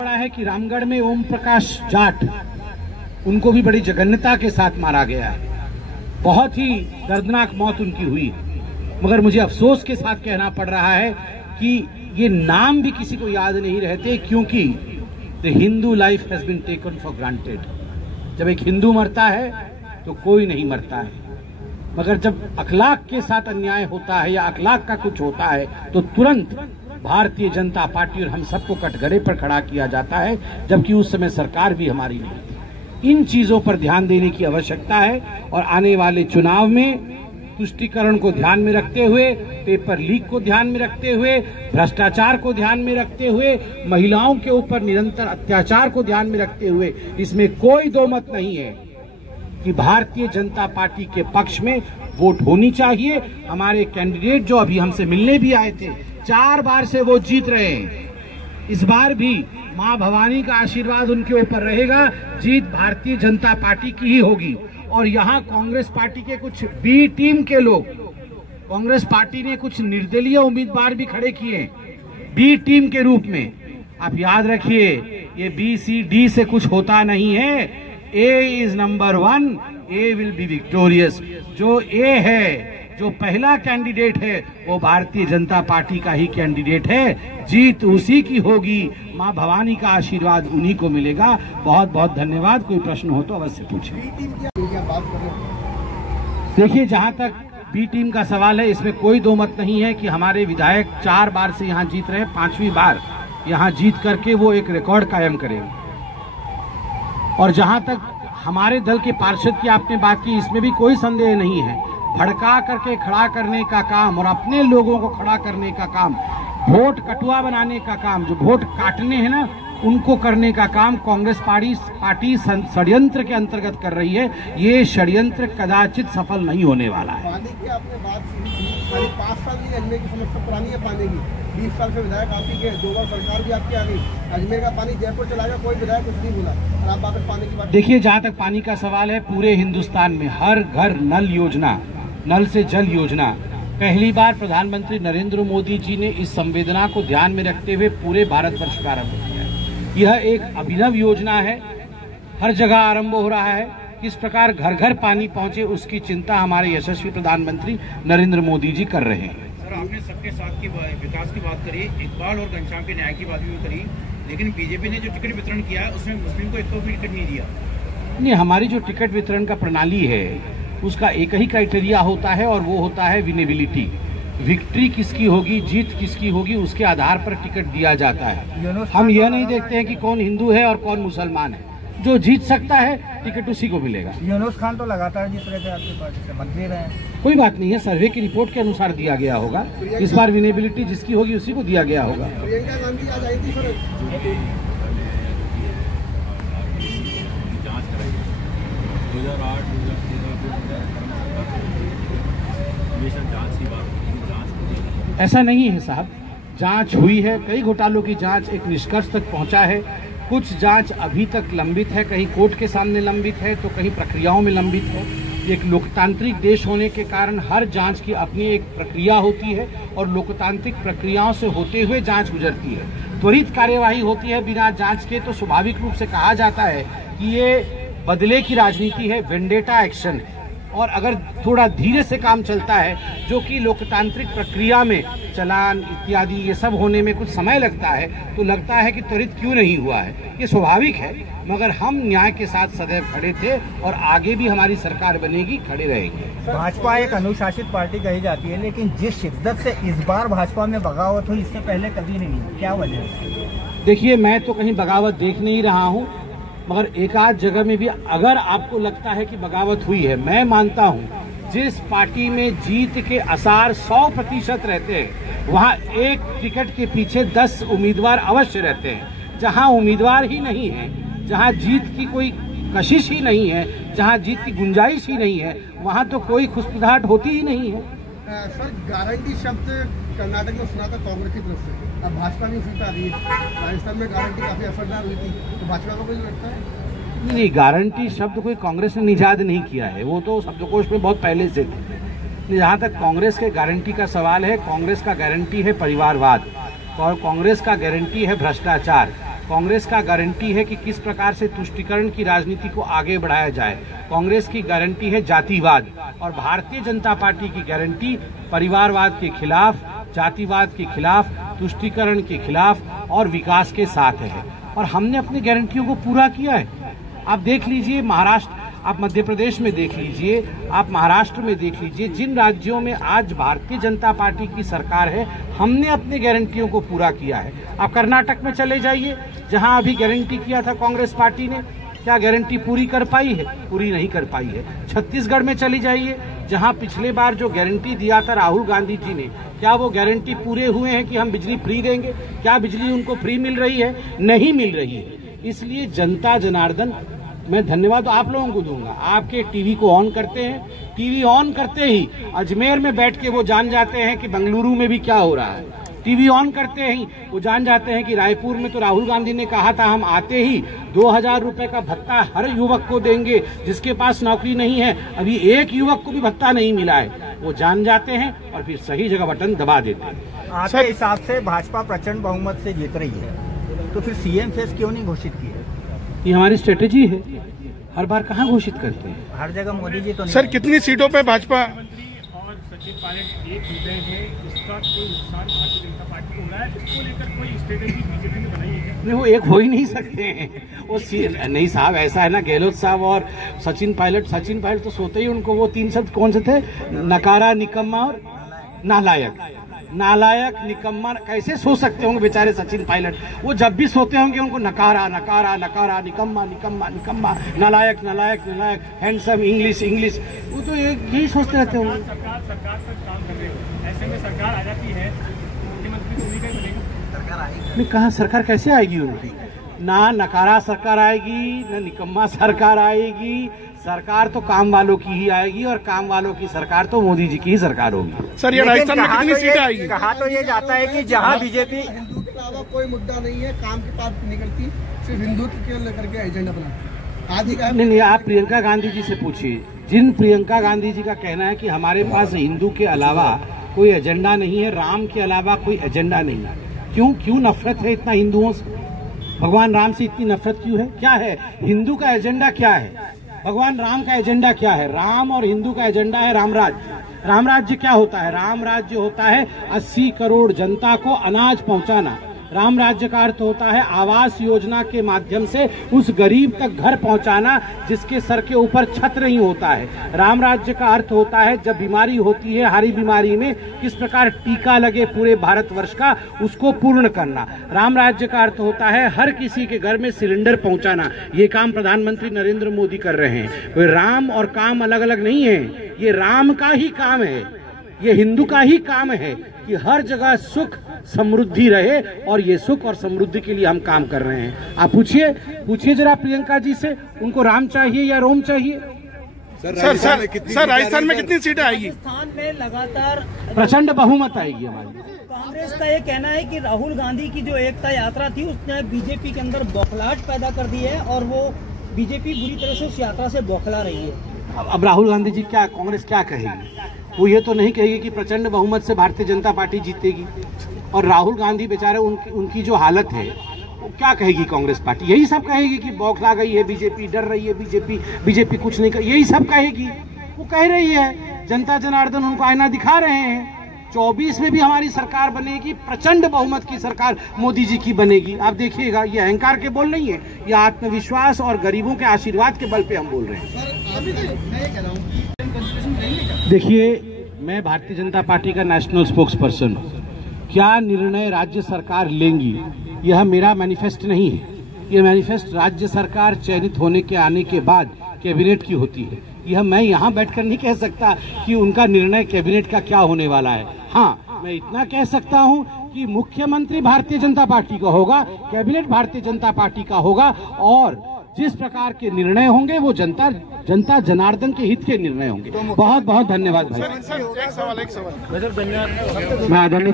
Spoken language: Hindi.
पड़ा है कि रामगढ़ में ओम प्रकाश जाट, उनको भी बड़ी जघन्यता के साथ मारा गया है। बहुत ही दर्दनाक मौत उनकी हुई, मगर मुझे अफसोस के साथ कहना पड़ रहा है कि ये नाम भी किसी को याद नहीं रहते, क्योंकि the Hindu life has been taken for granted. जब एक हिंदू मरता है तो कोई नहीं मरता है, मगर जब अखलाक के साथ अन्याय होता है या अखलाक का कुछ होता है तो तुरंत भारतीय जनता पार्टी और हम सबको कटघरे पर खड़ा किया जाता है, जबकि उस समय सरकार भी हमारी नहीं थी। इन चीजों पर ध्यान देने की आवश्यकता है और आने वाले चुनाव में तुष्टीकरण को ध्यान में रखते हुए, पेपर लीक को ध्यान में रखते हुए, भ्रष्टाचार को ध्यान में रखते हुए, महिलाओं के ऊपर निरंतर अत्याचार को ध्यान में रखते हुए, इसमें कोई दो मत नहीं है कि भारतीय जनता पार्टी के पक्ष में वोट होनी चाहिए। हमारे कैंडिडेट जो अभी हमसे मिलने भी आए थे, 4 बार से वो जीत रहे हैं। इस बार भी मां भवानी का आशीर्वाद उनके ऊपर रहेगा। जीत भारतीय जनता पार्टी की ही होगी। और यहाँ कांग्रेस पार्टी के कुछ बी टीम के लोग, कांग्रेस पार्टी ने कुछ निर्दलीय उम्मीदवार भी खड़े किए बी टीम के रूप में। आप याद रखिए, ये बी सी डी से कुछ होता नहीं है। A is number 1, A will be victorious. जो ए है, जो पहला कैंडिडेट है, वो भारतीय जनता पार्टी का ही कैंडिडेट है। जीत उसी की होगी। मां भवानी का आशीर्वाद उन्हीं को मिलेगा। बहुत बहुत धन्यवाद। कोई प्रश्न हो तो अवश्य पूछें। देखिए, जहां तक बी टीम का सवाल है, इसमें कोई दो मत नहीं है कि हमारे विधायक 4 बार से यहां जीत रहे हैं। 5वीं बार यहां जीत करके वो एक रिकॉर्ड कायम करेंगे। और जहां तक हमारे दल के पार्षद की आपने बात की, इसमें भी कोई संदेह नहीं है। भड़का करके खड़ा करने का काम और अपने लोगों को खड़ा करने का काम, वोट कटुआ बनाने का काम, जो वोट काटने हैं ना, उनको करने का काम कांग्रेस पार्टी षड्यंत्र के अंतर्गत कर रही है। ये षड्यंत्र कदाचित सफल नहीं होने वाला है। पानी की आपने बात की, 5 साल की अजमेर की समस्या पुरानी है पानी की। 20 साल से विधायक आप ही के, 2 बार सरकार भी आपकी आ गई। अजमेर का पानी जयपुर चला गया, कोई विधायक कुछ नहीं बोला। और आप बात पानी की बात। देखिए, जहाँ तक पानी का सवाल है, पूरे हिंदुस्तान में हर घर नल योजना, नल से जल योजना, पहली बार प्रधानमंत्री नरेंद्र मोदी जी ने इस संवेदना को ध्यान में रखते हुए पूरे भारतवर्ष का आरंभ किया है। यह एक अभिनव योजना है, हर जगह आरंभ हो रहा है। किस प्रकार घर घर पानी पहुंचे, उसकी चिंता हमारे यशस्वी प्रधानमंत्री नरेंद्र मोदी जी कर रहे हैं। सर, आपने सबके साथ की विकास की बात करी, इकबाल और घनश्याम के न्याय की बात भी करी, लेकिन बीजेपी ने जो टिकट वितरण किया है उसमें मुस्लिम को एक तो भी टिकट नहीं दिया। नहीं, हमारी जो टिकट वितरण का प्रणाली है उसका एक ही क्राइटेरिया होता है, और वो होता है विनेबिलिटी। विक्ट्री किसकी होगी, जीत किसकी होगी, उसके आधार पर टिकट दिया जाता है। हम यह नहीं देखते हैं कि कौन हिंदू है और कौन मुसलमान है। जो जीत सकता है टिकट उसी को मिलेगा। यूनुस खान तो लगातार जीत रहे थे आपकी पार्टी से, मंत्री रहे हैं। कोई बात नहीं है, सर्वे की रिपोर्ट के अनुसार दिया गया होगा। इस बार विनेबिलिटी जिसकी होगी उसी को दिया गया होगा। प्रियंका गांधी आज आई थी सर, ऐसा नहीं है साहब, जांच हुई है, कई घोटालों की जांच एक निष्कर्ष तक पहुंचा है। कुछ जांच अभी तक लंबित है, कहीं कोर्ट के सामने लंबित है तो कहीं प्रक्रियाओं में लंबित है। एक लोकतांत्रिक देश होने के कारण हर जांच की अपनी एक प्रक्रिया होती है, और लोकतांत्रिक प्रक्रियाओं से होते हुए जांच गुजरती है। त्वरित कार्यवाही होती है बिना जांच के, तो स्वाभाविक रूप से कहा जाता है कि ये बदले की राजनीति है, वेंडेटा एक्शन है। और अगर थोड़ा धीरे से काम चलता है, जो कि लोकतांत्रिक प्रक्रिया में चालान इत्यादि ये सब होने में कुछ समय लगता है, तो लगता है कि त्वरित क्यों नहीं हुआ है। ये स्वाभाविक है, मगर हम न्याय के साथ सदैव खड़े थे और आगे भी हमारी सरकार बनेगी, खड़े रहेंगे। भाजपा एक अनुशासित पार्टी कही जाती है, लेकिन जिस शिद्दत से इस बार भाजपा में बगावत हुई, इससे पहले कभी नहीं, क्या वजह है? देखिए, मैं तो कहीं बगावत देख नहीं रहा हूँ, मगर एक आध जगह में भी अगर आपको लगता है कि बगावत हुई है, मैं मानता हूं जिस पार्टी में जीत के आसार 100% रहते हैं, वहां एक टिकट के पीछे 10 उम्मीदवार अवश्य रहते हैं। जहां उम्मीदवार ही नहीं है, जहां जीत की कोई कशिश ही नहीं है, जहां जीत की गुंजाइश ही नहीं है, वहां तो कोई खुशबुदाहट होती ही नहीं है। सर, गारंटी शब्द कर्नाटक में सुना था कांग्रेस की तरफ से, अब भाजपा नहीं सुनता रही है। राजस्थान में गारंटी काफी असरदार हुई थी, तो भाजपा को कोई लगता है? नहीं, गारंटी शब्द कोई कांग्रेस ने निजाद नहीं किया है, वो तो शब्दकोश में बहुत पहले से थे। जहाँ तक कांग्रेस के गारंटी का सवाल है, कांग्रेस का गारंटी है परिवारवाद, और कांग्रेस का गारंटी है भ्रष्टाचार, कांग्रेस का गारंटी है कि किस प्रकार से तुष्टीकरण की राजनीति को आगे बढ़ाया जाए। कांग्रेस की गारंटी है जातिवाद, और भारतीय जनता पार्टी की गारंटी परिवारवाद के खिलाफ, जातिवाद के खिलाफ, तुष्टीकरण के खिलाफ और विकास के साथ है। और हमने अपनी गारंटियों को पूरा किया है। आप देख लीजिए महाराष्ट्र, आप मध्य प्रदेश में देख लीजिए, आप महाराष्ट्र में देख लीजिए, जिन राज्यों में आज भारतीय जनता पार्टी की सरकार है, हमने अपनी गारंटियों को पूरा किया है। आप कर्नाटक में चले जाइए, जहां अभी गारंटी किया था कांग्रेस पार्टी ने, क्या गारंटी पूरी कर पाई है? पूरी नहीं कर पाई है। छत्तीसगढ़ में चली जाइए, जहां पिछले बार जो गारंटी दिया था राहुल गांधी जी ने, क्या वो गारंटी पूरे हुए हैं कि हम बिजली फ्री देंगे? क्या बिजली उनको फ्री मिल रही है? नहीं मिल रही है। इसलिए जनता जनार्दन, मैं धन्यवाद आप लोगों को दूंगा। आपके टीवी को ऑन करते हैं, टीवी ऑन करते ही अजमेर में बैठ के वो जान जाते हैं कि बेंगलुरु में भी क्या हो रहा है। टीवी ऑन करते ही वो जान जाते हैं कि रायपुर में तो राहुल गांधी ने कहा था हम आते ही 2000 रुपए का भत्ता हर युवक को देंगे जिसके पास नौकरी नहीं है। अभी एक युवक को भी भत्ता नहीं मिला है। वो जान जाते हैं और फिर सही जगह बटन दबा देते हैं। आपके हिसाब से भाजपा प्रचंड बहुमत से जीत रही है, तो फिर सीएम फेस क्यों नहीं घोषित किया? ये हमारी स्ट्रेटेजी है। हर बार कहाँ घोषित करते हैं? हर जगह मोदी जी तो नहीं। सर, कितनी सीटों पे भाजपा और सचिन पायलट एक हुए हैं, इसका कोई नुकसान भारतीय जनता पार्टी को हो रहा है? इसको लेकर कोई स्ट्रेटेजी बीजेपी ने बनाई है? नहीं, वो एक हो ही नहीं सकते हैं। वो नहीं साहब, ऐसा है ना, गहलोत साहब और सचिन पायलट तो सोते ही उनको वो 3 शब्द कौन से थे? नकारा, निकम्मा और नालायक। नालायक, निकम्मा कैसे सो सकते होंगे बेचारे सचिन पायलट? वो जब भी सोते होंगे उनको नकारा, नकारा, नकारा, निकम्मा, निकम्मा, निकम्मा, नालायक, नालायक, नालायक, हैंडसम, इंग्लिश, इंग्लिश, वो तो यही सोचते रहते होंगे। सरकार पर काम कर रहे हो, ऐसे में सरकार आ जाती है, मुख्यमंत्री को उन्हीं का ही बनेगा। सरकार आएगी नहीं, कहाँ सरकार कैसे आएगी उनकी? ना नकारा सरकार आएगी, ना निकम्मा सरकार आएगी। सरकार तो काम वालों की ही आएगी, और काम वालों की सरकार तो मोदी जी की ही सरकार होगी। सर, ये राजस्थान में कितनी सीटें आएगी? कहा तो ये जाता है कि जहां बीजेपी हिंदू के अलावा कोई मुद्दा नहीं है, काम की बात नहीं करती, सिर्फ हिंदुत्व के लेकर के एजेंडा बनाती। आज ही नहीं, आप प्रियंका गांधी जी से पूछिए। जिन प्रियंका गांधी जी का कहना है कि हमारे पास हिंदू के अलावा कोई एजेंडा नहीं है, राम के अलावा कोई एजेंडा नहीं है, क्यों नफरत है इतना हिंदुओं से? भगवान राम से इतनी नफरत क्यों है? क्या है हिंदू का एजेंडा? क्या है भगवान राम का एजेंडा? क्या है? राम और हिंदू का एजेंडा है रामराज्य। रामराज्य क्या होता है? रामराज्य होता है 80 करोड़ जनता को अनाज पहुंचाना। राम राज्य का अर्थ होता है आवास योजना के माध्यम से उस गरीब तक घर पहुंचाना जिसके सर के ऊपर छत नहीं होता है। राम राज्य का अर्थ होता है जब बीमारी होती है, हरी बीमारी में किस प्रकार टीका लगे पूरे भारतवर्ष का, उसको पूर्ण करना। राम राज्य का अर्थ होता है हर किसी के घर में सिलेंडर पहुंचाना। ये काम प्रधानमंत्री नरेंद्र मोदी कर रहे हैं। कोई राम और काम अलग अलग नहीं है, ये राम का ही काम है, ये हिंदू का ही काम है कि हर जगह सुख समृद्धि रहे, और ये सुख और समृद्धि के लिए हम काम कर रहे हैं। आप पूछिए जरा प्रियंका जी से, उनको राम चाहिए या रोम चाहिए? सर, राजस्थान में कितनी सीटें आएगी? राजस्थान में लगातार प्रचंड बहुमत आएगी हमारी। कांग्रेस का ये कहना है कि राहुल गांधी की जो एकता यात्रा थी उसने बीजेपी के अंदर बौखलाहट पैदा कर दी है, और वो बीजेपी बुरी तरह से उस यात्रा से बौखला रही है। अब राहुल गांधी जी क्या, कांग्रेस क्या कहेगी? वो ये तो नहीं कहेगी कि प्रचंड बहुमत से भारतीय जनता पार्टी जीतेगी। और राहुल गांधी बेचारे उनकी जो हालत है, वो क्या कहेगी कांग्रेस पार्टी? यही सब कहेगी कि बौखला गई है बीजेपी, डर रही है बीजेपी कुछ नहीं कर, यही सब कहेगी। वो कह रही है, जनता जनार्दन उनको आईना दिखा रहे हैं। 24 में भी हमारी सरकार बनेगी, प्रचंड बहुमत की सरकार मोदी जी की बनेगी। आप देखिएगा, ये अहंकार के बोल नहीं है, ये आत्मविश्वास और गरीबों के आशीर्वाद के बल पे हम बोल रहे हैं। देखिए, मैं भारतीय जनता पार्टी का नेशनल स्पोक्स पर्सन हूँ। क्या निर्णय राज्य सरकार लेंगी, यह मेरा मैनिफेस्ट नहीं है। यह मैनिफेस्ट राज्य सरकार चयनित होने के आने के बाद कैबिनेट की होती है। यह मैं यहाँ बैठकर नहीं कह सकता कि उनका निर्णय कैबिनेट का क्या होने वाला है। हाँ, मैं इतना कह सकता हूँ कि मुख्यमंत्री भारतीय जनता पार्टी का होगा, कैबिनेट भारतीय जनता पार्टी का होगा, और जिस प्रकार के निर्णय होंगे वो जनता जनार्दन के हित के निर्णय होंगे। बहुत बहुत धन्यवाद भाई। सर, एक सवाल मैं आदरणीय